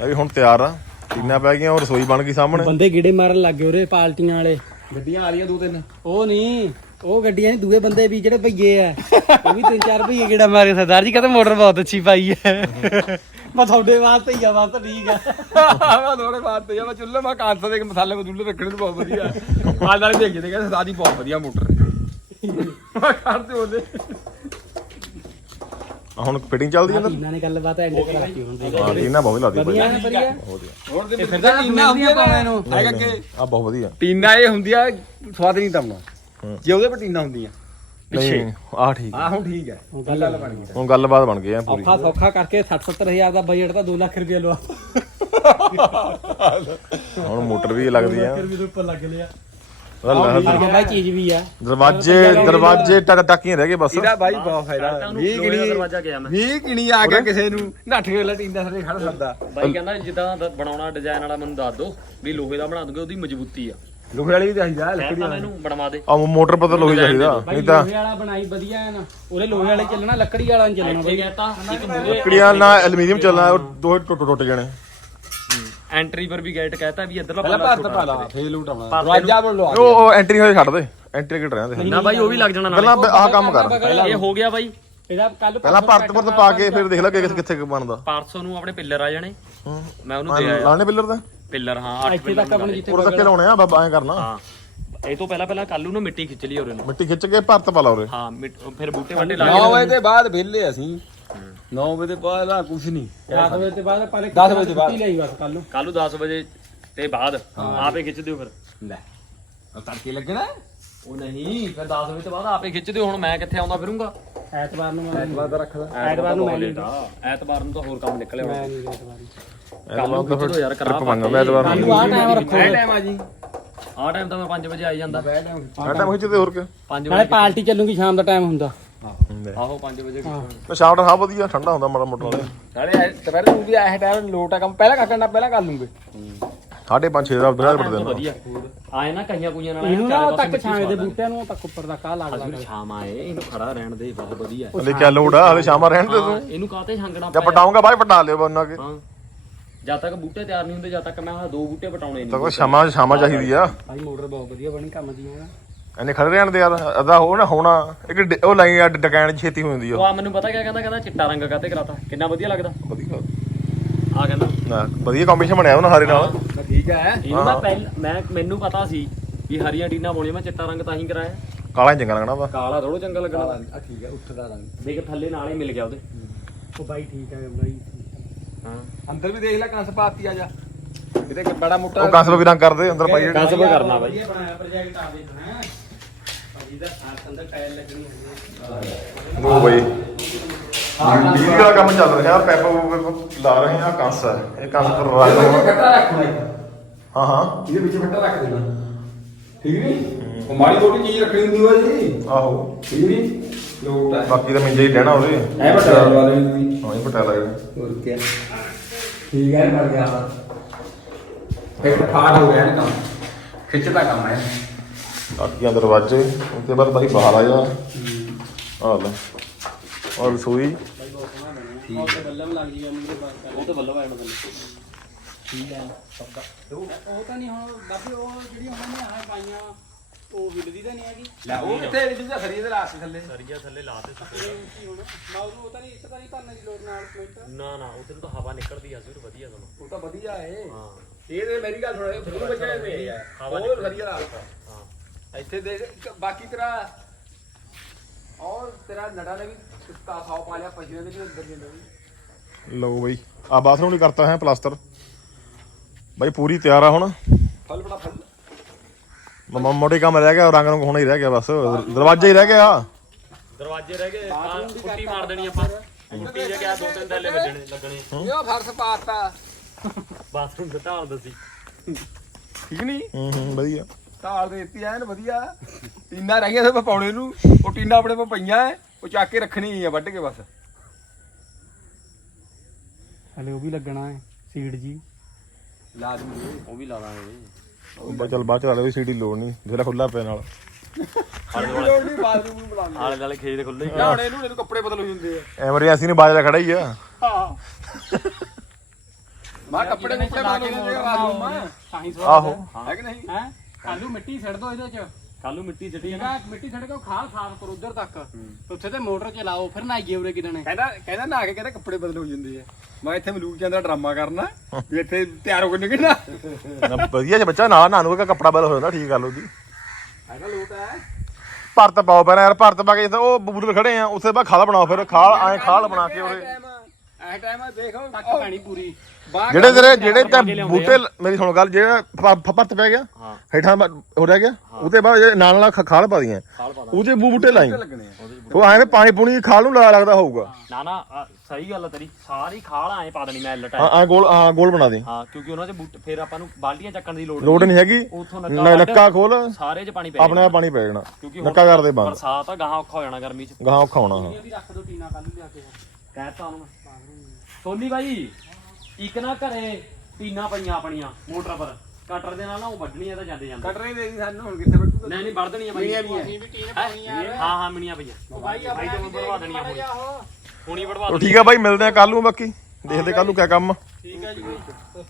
ਇਹ ਵੀ ਹੁਣ ਤਿਆਰ ਆ। ਟੀਨਾ ਪੈ ਗਈਆਂ ਔਰ ਰਸੋਈ ਬਣ ਗਈ ਸਾਹਮਣੇ। ਬੰਦੇ ਗੀੜੇ ਮਾਰਨ ਲੱਗ ਗਏ ਉਰੇ ਪਾਲਟੀਆਂ ਵਾਲੇ। ਗੱਡੀਆਂ ਆ ਰਹੀਆਂ ਦੋ ਤਿੰਨ। ਉਹ ਨਹੀਂ। ਉਹ ਗੱਡੀਆਂ ਨਹੀਂ ਦੂਏ ਬੰਦੇ ਵੀ ਜਿਹੜੇ ਭਈਏ ਆ ਉਹ ਵੀ ਤਿੰਨ ਚਾਰ ਭਈਏ ਗੇੜਾ ਮਾਰੇ ਸਰਦਾਰ ਜੀ ਕਹਿੰਦੇ ਮੋਟਰ ਬਹੁਤ ਅੱਛੀ ਪਾਈ ਹੈ। ਮੈਂ ਤੁਹਾਡੇ ਵਾਸਤੇ ਹੀ ਆ ਬਸ ਠੀਕ ਆ। ਮੈਂ ਥੋੜੇ ਬਾਤ ਤੇ ਮੈਂ ਚੁੱਲ੍ਹੇ ਮੈਂ ਕਾਂਸਾ ਦੇ ਮਸਾਲੇ ਮਸੂਲੇ ਰੱਖਣੇ ਨੂੰ ਬਹੁਤ ਵਧੀਆ। ਆਲ ਵਾਲੇ ਦੇਖੇ ਤੇ ਕਹਿੰਦੇ ਸਾਡੀ ਬਹੁਤ ਵਧੀਆ ਮੋਟਰ ਮੈਂ ਕਰਦੇ ਉਹਦੇ। ਆ ਹੁਣ ਫਿਟਿੰਗ ਚੱਲਦੀ ਹੈ ਨਾ। ਇਹਨਾਂ ਨੇ ਗੱਲਬਾਤ ਐਂਡ ਕਰਾਤੀ ਹੁਣ ਦੇਖ ਹਾਂ ਟੀਨਾ ਬਹੁਤ ਲਾਦੀ ਵਧੀਆ ਨਾ ਵਧੀਆ ਬਹੁਤ ਵਧੀਆ। ਹੋਰ ਦੇ ਫਿਰ ਤਾਂ ਟੀਨਾ ਹੁੰਦੀਆਂ ਪਾਉਣੇ ਨੂੰ। ਹੈਗਾ ਕਿ ਆ ਬਹੁਤ ਵਧੀਆ। ਟੀਨਾ ਇਹ ਹੁੰਦੀ ਆ ਸਵਾਦ ਨਹੀਂ ਤਮਣਾ ਹੂੰ। ਜੇ ਉਹਦੇ ਪਰ ਟੀਨਾ ਹੁੰਦੀਆਂ। ਨਹੀਂ ਆ ਠੀਕ ਆ ਹੁਣ ਠੀਕ ਹੈ। ਹੁਣ ਗੱਲ ਗੱਲ ਬਣ ਗਈ। ਹੁਣ ਗੱਲਬਾਤ ਬਣ ਗਈ ਆ ਪੂਰੀ। ਔਖਾ ਸੌਖਾ ਕਰਕੇ 60 70 ਹਜ਼ਾਰ ਦਾ ਬਜਟ ਤਾਂ 2 ਲੱਖ ਰੁਪਏ ਲਵਾ। ਹੁਣ ਮੋਟਰ ਵੀ ਲੱਗਦੀ ਆ ਰੁਪਏ ਦੇ ਉੱਪਰ ਲੱਗ ਲਿਆ। ਬਾਈ ਚੀਜ਼ ਵੀ ਆ। ਦਰਵਾਜ਼ੇ ਦਰਵਾਜ਼ੇ ਟਕ ਟਾਕੀਆਂ ਰਹਿ ਗਏ ਬਸ। ਇਹਦਾ ਬਾਈ ਬਹੁਤ ਫਾਇਦਾ। 20 ਕਿਣੀ ਦਰਵਾਜ਼ਾ ਗਿਆ ਮੈਂ। 20 ਕਿਣੀ ਆ ਗਿਆ ਕਿਸੇ ਨੂੰ। ਨੱਠ ਕੇ ਲੈ ਟੀਨਾ ਸਾਰੇ ਖੜ ਸਕਦਾ। ਬਾਈ ਕਹਿੰਦਾ ਜਿੱਦਾਂ ਦਾ ਬਣਾਉਣਾ ਡਿਜ਼ਾਈਨ ਵਾਲਾ ਮੈਨੂੰ ਦੱਸ ਦਿਓ ਵੀ ਲੋਹੇ ਦਾ ਬਣਾ ਦੂੰਗੇ ਉਹਦੀ ਮਜ਼ਬੂਤੀ ਆ। ਲੋਹੇ ਵਾਲੀ ਵੀ ਚਾਹੀਦਾ ਲੱਕੜੀ ਵਾਲਾ। ਮੈਨੂੰ ਬਣਵਾ ਦੇ। ਆ ਮੋਟਰ ਪਤਾ ਲੋਹੀ ਚਾਹੀਦਾ। ਨਹੀਂ ਤਾਂ ਲੋਹੇ ਵਾਲਾ ਬਣਾਈ ਵਧੀਆ ਹੈ ਨਾ ਉਹਦੇ ਲੋਹੇ ਵਾਲੇ ਚੱਲਣਾ ਲੱਕੜੀ ਵਾਲਾ ਨਹੀਂ ਚੱਲਣਾ ਬਾਈ। ਕਹਤਾ ਇੱਕ ਮੂਰੇ ਲੱਕੜੀਆਂ ਨਾਲ ਐਲੂਮੀਨੀਅਮ ਚੱਲਣਾ ਉਹ ਦੋ ਟੁੱਟ ਟੁੱਟ ਜਾਣੇ। ਐਂਟਰੀ ਪਰ ਵੀ ਗੇਟ ਕਹਤਾ ਵੀ ਇੱਧਰਲਾ ਪਹਿਲਾਂ ਭਾਰਤ ਪਾ ਲਾ ਫੇਰ ਲੂਟ ਆਉਣਾ। ਭਾਰਤ ਦਰਵਾਜ਼ਾ ਬਣ ਲੋ ਉਹ ਐਂਟਰੀ ਹੋਏ ਛੱਡ ਦੇ ਐਂਟਰੀ ਕਿਟ ਰਹਿੰਦੇ। ਨਾ ਬਾਈ ਉਹ ਵੀ ਲੱਗ ਜਾਣਾ ਨਾਲ। ਪਹਿਲਾਂ ਆਹ ਕੰਮ ਕਰ। ਇਹ ਹੋ ਗਿਆ ਬਾਈ। ਇਹਦਾ ਕੱਲ ਪਹਿਲਾਂ ਭਰਤ ਭਰਤ ਪਾ ਕੇ ਫਿਰ ਦੇਖ ਲੈ ਕਿ ਕਿੱਥੇ ਕਿੱਥੇ ਬਣਦਾ। ਪਰਸੋਂ ਨੂੰ ਆਪਣੇ ਪਿੱਲਰ ਆ ਜਾਣੇ। ਹੂੰ ਮੈਂ ਉਹਨੂੰ ਦੇ ਆਇਆ। ਲਾਣੇ ਪਿੱਲਰ ਦਾ ਪਿੱਲਰ ਹਾਂ 8 ਇੱਥੇ ਤੱਕ ਆਪਣੀ ਜਿੱਥੇ ਤੱਕ ਲਾਉਣੇ ਆ ਬਾਬਾ ਐ ਕਰਨਾ। ਹਾਂ। ਇਹ ਤੋਂ ਪਹਿਲਾਂ ਪਹਿਲਾਂ ਕੱਲੂ ਨੂੰ ਮਿੱਟੀ ਖਿੱਚ ਲਈ ਉਹਨੇ ਨੂੰ। ਮਿੱਟੀ ਖਿੱਚ ਕੇ ਭਰਤ ਪਾ ਲਾ ਉਰੇ। ਹਾਂ ਮਿੱਟ- ਫਿਰ ਬੂਟੇ ਵੱਡੇ ਲਾ 9 ਵਜੇ ਦੇ ਬਾਅਦ ਵਿਹਲੇ ਅਸੀਂ। 9 ਵਜੇ ਦੇ ਬਾਅਦ ਆ ਕੁਝ ਨਹੀਂ। 10 ਵਜੇ ਤੋਂ ਬਾਅਦ ਪਹਿਲੇ 10 ਵਜੇ ਤੋਂ ਬਾਅਦ। ਲਈ ਬਸ ਕੱਲ ਨੂੰ। ਕੱਲੂ 10 ਵਜੇ ਤੇ ਬਾਅਦ। ਆਪੇ ਖਿੱਚ ਦਿਓ ਫਿਰ। ਲੈ ਉਹ ਤੜਕੇ ਲੱਗਣਾ? ਉਹ ਨਹੀਂ ਫਿਰ 10 ਵਜੇ ਤੋਂ ਬਾਅਦ ਆਪੇ ਖਿੱਚ ਦਿਓ। ਹੁਣ ਮੈਂ ਕਿੱਥੇ ਆਉਂਦਾ ਫਿਰੂੰਗਾ। ਐਤਵਾਰ ਨੂੰ ਮੈਂ ਬਾਅਦ ਰੱਖਦਾ ਐਤਵਾਰ ਨੂੰ ਮੈਂ ਆ। ਐਤਵਾਰ ਨੂੰ ਤਾਂ ਹੋਰ ਕੰਮ ਨਿਕਲੇ ਮੈਂ ਹੁਣ ਨਹੀਂ ਐਤਵਾਰ ਨੂੰ। ਨੂੰ ਖਿੱਚ ਦਿਓ ਯਾਰ ਕਰਾ ਟ੍ਰਿਪ ਮੰਗਾ ਮੈਂ ਐਤਵਾਰ ਨੂੰ ਆਹ ਟਾਈਮ ਰੱਖੋ। ਇਹ ਟਾਈਮ ਆ ਜੀ। ਆਹ ਟਾਈਮ ਤਾਂ ਮੈਂ 5 ਵਜੇ ਆਈ ਜਾਂਦਾ। ਆ ਟਾਈਮ ਖਿੱਚਦੇ ਹੋਰ ਕੇ 5 ਨਾਲੇ ਵਜੇ ਪਾਰਟੀ ਚੱਲੂਗੀ ਸ਼ਾਮ ਦਾ ਟਾਈਮ ਹੁੰਦਾ। ਆਹੋ 5 ਵਜੇ ਤੇ ਸ਼ਾਮ ਦਾ ਹਾਂ ਵਧੀਆ ਠੰਡਾ ਹੁੰਦਾ ਮਾੜਾ ਮੋਟਾ। ਨਾਲੇ ਦੁਪਹਿਰੇ ਨੂੰ ਵੀ ਇਹ ਟਾਈਮ ਲੋਟ ਆ ਕੰਮ। ਪਹਿਲਾਂ ਕਾ ਕਰਨਾ ਪਹਿਲਾਂ ਕਰ ਲੂੰਗੇ। ਸਾਢੇ 5 6 ਦਾ ਦੁਪਹਿਰ ਪੜਦੇ ਨੇ ਵਧੀਆ। ਆਏ ਨਾ ਕਈਆਂ ਕੁਈਆਂ ਨਾਲ। ਇਹਨੂੰ ਨਾ ਤੱਕ ਛਾਂ ਦੇ ਬੂਟਿਆਂ ਨੂੰ ਤੱਕ ਉੱਪਰ ਦਾ ਕਾਹ ਲੱਗ ਸਵਾਦ ਆ। ਲੱਗ। ਸ਼ਾਮ ਆਏ ਇਹਨੂੰ ਖੜਾ ਰਹਿਣ ਦੇ ਬਹੁਤ ਵਧੀਆ। ਹਲੇ ਕਿਆ ਲੋੜ ਆ ਹਲੇ ਸ਼ਾਮਾਂ ਰਹਿਣ ਦੇ ਤੂੰ। ਇਹਨੂੰ ਕਾਤੇ ਛਾਂਗਣਾ ਜਾਂ ਪਟਾਉਂਗਾ ਬਾਈ ਪਟਾ ਲਿਓ ਬੰਨਾ ਕੇ। ਹਾਂ। ਜਦ ਤੱਕ ਬੂਟੇ ਤਿਆਰ ਨਹੀਂ ਹੁੰਦੇ ਜਦ ਤੱਕ ਮੈਂ ਆਹ ਦੋ ਬੂਟੇ ਪਟਾਉਣੇ ਤਾਂ ਨਹੀਂ ਕੋਈ ਸ਼ਾਮਾਂ ਸ਼ਾਮਾਂ ਚਾਹੀਦੀ ਆ। ਭਾਈ ਮੋਟਰ ਬਹੁਤ ਵਧੀਆ ਬਣੀ ਕੰਮ ਦੀ ਹੈ। ਇਹਨੇ ਖੜੇ ਰਹਿਣ ਦੇ ਯਾਰ ਅਦਾ ਹੋ ਨਾ ਹੋਣਾ। ਇੱਕ ਉਹ ਲਾਈ ਆ ਡਕੈਣ ਛੇਤੀ ਹੋ ਜਾਂਦੀ ਉਹ ਆ ਆ ਮੈਨੂੰ ਪਤਾ ਕਿਆ ਕਹਿੰਦਾ ਕਹਿੰਦਾ ਚਿੱਟਾ ਰੰਗ ਕਾਤੇ ਕਰਾਤਾ? ਕਿੰਨਾ ਵਧੀਆ ਲੱਗਦਾ? ਵਧੀਆ। ਆ ਕਹਿੰਦਾ ਨਾ ਵਧੀਆ ਕੰਬੀਨੇਸ਼ਨ ਬਣਿਆ ਉਹਨਾਂ ਸਾਰੇ ਨਾਲ। ਤਾਂ ਠੀਕ ਹੈ। ਇਹਨੂੰ ਮੈਂ ਪਹਿਲ ਮੈਂ ਮੈਨੂੰ ਪਤਾ ਸੀ ਵੀ ਹਰੀਆਂ ਟੀਨਾਂ ਪਾਉਣੀਆਂ ਮੈਂ ਚਿੱਟਾ ਰੰਗ ਤਾਂ ਹੀ ਕਰਾਇਆ। ਕਾਲਾ ਹੀ ਚੰਗਾ ਲੱਗਣਾ ਵਾ। ਕਾਲਾ ਥੋੜਾ ਚੰਗਾ ਲੱਗਣਾ ਆ ਠੀਕ ਹੈ ਉੱਠਦਾ ਰੰਗ। ਦੇਖ ਥੱਲੇ ਨਾਲ ਹੀ ਮਿਲ ਗਿਆ ਉਹਦੇ। ਉਹ ਬਾਈ ਠੀਕ ਹੈ ਬਾਈ ਹਾਂ। ਅੰਦਰ ਵੀ ਦੇਖ ਲੈ ਕੰਸ ਪਾਤੀ ਆ ਜਾ। ਇਹਦੇ ਕਿ ਬੜਾ ਮੋਟਾ ਉਹ ਕਸਬ ਵੀ ਰੰਗ ਕਰਦੇ ਅੰਦਰ ਪਾਈ ਜਿਹੜੇ ਕਸਬ ਕਰਨਾ ਬਾਈ। ਵਧੀਆ ਬਣਾਇਆ ਪ੍ਰੋਜੈਕਟ ਆ ਦੇਖਣਾ ਭਾਜੀ ਦਾ ਸਾਥ ਅੰਦਰ ਟਾਇਲ ਲੱਗਣੀ ਹੈ। ਉਹ ਬਈ। ਬਿਜਲੀ ਦਾ ਕੰਮ ਚੱਲ ਰਿਹਾ ਪੈਪ ਪੂਪ ਲਾ ਰਹੇ ਆ ਕੰਸ ਹੈ ਇਹ ਕੰਸ ਪਰ ਰੱਖਣਾ ਇੱਕ। ਹਾਂ ਹਾਂ। ਇਹਦੇ ਵਿੱਚ ਫੱਟਾ ਰੱਖ ਦੇਣਾ ਠੀਕ ਨਹੀਂ? ਉਹ ਮਾੜੀ ਮੋਟੀ ਚੀਜ਼ ਰੱਖਣੀ ਹੁੰਦੀ ਵਾ ਜੀ। ਆਹੋ। ਠੀਕ ਨਹੀਂ? ਲੋਟ ਹੈ ਬਾਕੀ ਤਾਂ ਮਿੰਜੇ ਹੀ ਰਹਿਣਾ ਉਹਦੇ ਐ ਫੱਟਾ ਲਵਾ ਦੇਣੀ ਤੁਸੀਂ। ਹਾਂ ਇਹ ਪਟਾ ਲੱਗਣਾ ਹੋਰ ਕੀ ਠੀਕ ਹੈ ਮਰ ਗਿਆ ਇੱਕ ਫਾਟ ਹੋ ਗਿਆ ਨਾ ਕੰਮ। ਖਿੱਚਦਾ ਕੰਮ ਹੈ ਬਾਕੀਆਂ ਦਰਵਾਜ਼ੇ ਉੱਤੇ ਬਾਅਦ ਬਾਈ ਬਾਹਰ ਆ ਜਾ। ਆ ਲੈ। ਔਰ ਰਸੋਈ। ਉਹ ਤੇ ਬੱਲਮ ਲੱਗ ਜੀ ਉਹਨੂੰ ਬਾਤ ਕਰ ਉਹ ਤਾਂ ਬੱਲੋ ਆਇਆ ਮਤਲਬ ਠੀਕ ਹੈ ਉਹ ਉਹ ਤਾਂ ਨਹੀਂ ਹੁਣ ਬਾਕੀ ਉਹ ਜਿਹੜੀ ਉਹਨਾਂ ਨੇ ਆਹ ਪਾਈਆਂ ਉਹ ਹਿੱਲਦੀ ਤਾਂ ਨਹੀਂ ਹੈਗੀ। ਲੈ ਉਹ ਕਿੱਥੇ ਇਹਦੀ ਤਾਂ ਸਰੀਏ ਦੇ ਲਾਸਟ ਥੱਲੇ। ਸਰੀਆ ਥੱਲੇ ਲਾ ਤੇ ਸੁੱਕੇ ਕੀ ਹੁਣ। ਮੈਂ ਉਹ ਤਾਂ ਨਹੀਂ ਇੱਕ ਤਾਂ ਨਹੀਂ ਭਰਨੇ ਦੀ ਲੋੜ ਨਾਲ ਸਮਿੰਟ ਨਾ ਨਾ ਉੱਥੇ ਨੂੰ ਤਾਂ ਹਵਾ ਨਿਕਲਦੀ ਆ ਜ਼ਰੂਰ ਵਧੀਆ ਸਮਾਂ ਉਹ ਤਾਂ ਵਧੀਆ ਏ। ਹਾਂ। ਇਹ ਤੇ ਮੇਰੀ ਗੱਲ ਸੁਣੋ ਫਿਰ ਬੱਚੇ ਨੇ ਹਵਾ ਉਹ ਸਰੀਆ ਲਾਸਟ ਹਾਂ। ਇੱਥੇ ਦੇ ਬਾਕੀ ਤੇਰਾ ਔਰ ਤੇਰਾ ਨੜਾ ਨੇ ਵੀ ਕੁੱਤਾ ਖਾਓ ਪਾ ਲਿਆ ਪਸ਼ੂਆਂ ਦੇ ਵੀ ਅੰਦਰ ਦੇ ਵੀ ਲਓ ਬਈ ਆ ਬਾਥਰੂਮ ਨਹੀਂ ਕਰਤਾ ਹੈ ਪਲਾਸਟਰ। ਬਾਈ ਪੂਰੀ ਤਿਆਰ ਆ ਹੁਣ। ਫਲ ਬੜਾ ਫਲ। ਮ- ਮੋਟੇ ਕੰਮ ਰਹਿ ਗਿਆ ਰੰਗ ਰੰਗ ਹੋਣਾ ਹੀ ਰਹਿ ਗਿਆ ਬਸ। ਦਰਵਾਜ਼ਾ ਹੀ ਰਹਿ ਗਿਆ ਦਰਵਾਜ਼ੇ ਰਹਿ ਗਏ ਆ ਪੁੱਟੀ ਮਾਰ ਦੇਣੀ ਆਪਾਂ। ਪੁੱਟੀ ਜੇ ਗਿਆ ਦੋ ਤਿੰਨ ਥੈਲੇ ਵੱਜਣੇ ਲੱਗਣੇ। ਇਹ ਫਰਸ ਪਾਤਾ। ਬਾਥਰੂਮ ਦਾ ਢਾਲ ਦਸੀ। ਠੀਕ ਨਹੀਂ ਹੂੰ ਹੂੰ ਵਧੀਆ। ਢਾਲ ਦੇ ਦਿੱਤੀ ਐਨ ਵਧੀਆ। ਟੀਨਾ ਰਹਿ ਗਿਆ ਤੇ ਪਾਉਣੇ ਨੂੰ। ਉਹ ਟੀਨਾ ਆਪਣੇ ਕੋਲ ਪਈਆਂ ਐ ਉਹ ਚੱਕ ਕੇ ਰੱਖਣੀ ਆ ਵੱਢ ਕੇ ਬਸ। ਹਲੇ ਉਹ ਵੀ ਲੱਗਣਾ ਹੈ ਸੀਡ ਜੀ। ਲਾਜ਼ਮੀ ਉਹ ਵੀ ਲਾ ਦਾਂਗੇ ਉਹ ਚੱਲ ਬਾਅਦ ਚ ਲਾ ਲਈ ਸੀਟੀ ਲੋੜ ਨਹੀਂ। ਜਿਹੜਾ ਖੁੱਲਾ ਪਿਆ ਨਾਲ। ਲੋੜ ਨਹੀਂ ਬਾਥਰੂਮ ਨੂੰ ਬੁਲਾਉਂਦੇ ਆਲੇ ਦੁਆਲੇ ਖੇਤ ਖੁੱਲੇ ਹੀ। ਆ। ਨਾ ਇਹਨੂੰ ਕੱਪੜੇ ਬਦਲ ਹੋ ਜਾਂਦੇ ਆ। ਐਮਰਜੈਂਸੀ ਨੇ ਬਾਜਰਾ ਖੜਾ ਹੀ ਆ। ਮੈਂ ਕੱਪੜੇ ਕੁੱਪੜੇ ਬਦਲ ਹੋ ਜਾਂਦੇ ਆ ਬਾਥਰੂਮ ਮਾ ਤਾਂ ਹੀ ਆਹੋ। ਹੈ ਕਿ ਨਹੀਂ? ਹੈ? ਕੱਲੂ ਮਿੱਟੀ ਛੱਡ ਦੋ ਇਹਦੇ ਚ। ਕੱਲੂ ਮਿੱਟੀ ਸਿੱਟੀ ਠੀਕ ਆ ਮਿੱਟੀ ਛੱਡ ਕੇ ਉਹ ਖਾਲ ਸਾਫ਼ ਕਰੋ ਉਧਰ ਤੱਕ। ਤੇ ਉੱਥੇ ਤੇ ਮੋਟਰ ਚਲਾਓ ਫਿਰ ਨਹਾਈਏ ਉਰੇ ਕਿਦਣੇ ਕਹਿੰਦਾ ਕਹਿੰਦਾ ਨਾ ਕੇ ਕਹਿੰਦਾ ਕੱਪੜੇ ਬਦਲ ਹੋ ਜਾਂਦੇ ਆ। ਮੈਂ ਇੱਥੇ ਮਲੂਕ ਜਾਂਦਾ ਡਰਾਮਾ ਕਰਨਾ ਵੀ ਇੱਥੇ ਤਿਆਰ ਹੋ ਕੇ ਨਿਕਲਣਾ। ਨਾ, ਵਧੀਆ ਜੇ ਬੱਚਾ ਨਾਲ ਨਾਨੂ ਦਾ ਕੱਪੜਾ ਬਦਲ ਹੋ ਜਾਂਦਾ ਠੀਕ ਗੱਲ ਉਹਦੀ। ਹੈਗਾ ਲੋਟ ਹੈ ਭਰਤ ਪਾਓ ਪਹਿਲਾਂ ਯਾਰ ਭਰਤ ਪਾ ਕੇ ਜਿੱਥੇ ਉਹ ਬੂਟੇ ਖੜੇ ਆ ਉੱਥੇ ਬਾਅਦ ਖਾਲ ਬਣਾਓ ਫਿਰ ਖਾਲ ਐ ਖਾਲ ਬਣਾ ਕੇ ਉਹਦੇ ਐ ਟਾਈਮ ਦੇਖੋ। ਤੱਕ ਪੈਣੀ ਪੂਰੀ। ਜਿਹੜੇ ਤੇਰੇ ਜਿਹੜੇ ਤੇ ਬੂਟੇ ਮੇਰੀ ਸੁਣ ਗੱਲ ਜਿਹੜਾ ਪ- ਪ- ਗਿਆ ਹਾਂ। ਹੇਠਾਂ ਹੋ ਰਹਿ ਗਿਆ ਉਹਦੇ ਬਾਅਦ ਜਿਹੜੇ ਨਾਲ ਨਾਲ ਖਾਲ ਪਾ ਦੀਆਂ। ਉਹਦੇ ਬੂਟੇ ਲਾਈ। ਉਹ ਐਵੇਂ ਪਾਣੀ ਪੂਣੀ ਖਾਲ ਨੂੰ ਲਾ ਲੱਗਦਾ ਹੋਊਗਾ। ਨਾ ਨਾ ਸਹੀ ਗੱਲ ਆ ਤੇਰੀ। ਸਾਰੀ ਖਾਲ ਐ ਪਾ ਦੇਣੀ ਮੈਂ ਲਟਾ ਹਾਂ ਗੋਲ ਹਾਂ ਗੋਲ ਬਣਾ ਦੇ। ਹਾਂ ਕਿਉਂਕਿ ਉਹਨਾਂ ਦੇ ਬੂਟ ਫਿਰ ਆਪਾਂ ਨੂੰ ਬਾਲਟੀਆਂ ਚੱਕਣ ਦੀ ਲੋੜ ਲੋੜ ਨਹੀਂ। ਹੈਗੀ। ਉੱਥੋਂ ਨ- ਨੱਕਾ ਨੱਕਾ ਖੋਲ। ਸਾਰੇ 'ਚ ਪਾਣੀ ਪੈ ਆਪਣੇ ਆਪ ਪਾਣੀ ਪੈ ਜਾਣਾ। ਕਿਉਂਕਿ ਨੱਕਾ ਕਰਦੇ ਬੰਦ। ਬਰਸਾਤ ਆ ਗਾਹਾਂ ਔਖਾ ਹੋ ਜਾਣਾ ਗਰਮੀ 'ਚ। ਗਾਹਾਂ ਔਖਾ ਹੋਣਾ। ਹਾਂ ਵੀ ਰੱਖ ਦੋ ਟੀਨਾ ਕੱਲ ਲਿਆ ਕੇ। ਕਹਿਤਾ ਉਹਨੂੰ ਸੋਨੀ ਬਾਈ। ਇੱਕ ਨਾ ਘਰੇ ਟੀਨਾ ਪਈਆਂ ਆਪਣੀਆਂ ਮੋਟਰ ਪਰ। ਕਟਰ ਦੇ ਨਾਲ ਨਾ ਉਹ ਵੱਢਣੀਆਂ ਤਾਂ ਜਾਂਦੇ ਜਾਂਦੇ। ਕੱਟ ਰਹੇ ਦੇ ਸਾਨੂੰ ਹੁਣ ਕਿੱਥੇ ਬੱਟੂ ਨਹੀਂ ਨਹੀਂ ਵੱਢ ਦੇਣੀਆਂ ਬਾਈ ਮਿਣੀਆਂ ਵੀ ਆ। ਅਸੀਂ ਵੀ ਟੀਨ ਹੈਂ? ਹਾਂ ਹਾਂ ਮਿਣੀਆਂ ਪਈਆਂ। ਉਹ ਬਾਈ ਬਾਈ ਆਪਣਾ ਤੋਂ ਵੀ ਬਰਵਾ ਦੇਣੀਆਂ ਹੁਣ ਹੁਣੀ ਵੜਵਾ ਠੀਕ ਆ ਬਾਈ ਮਿਲਦੇ ਆ ਕੱਲ ਨੂੰ ਬਾਕੀ। ਦੇਖਦੇ ਕੱਲ ਨੂੰ ਕਿਆ ਕੰਮ ਆ। ਠੀਕ ਹੈ ਜੀ। ਬਾਈ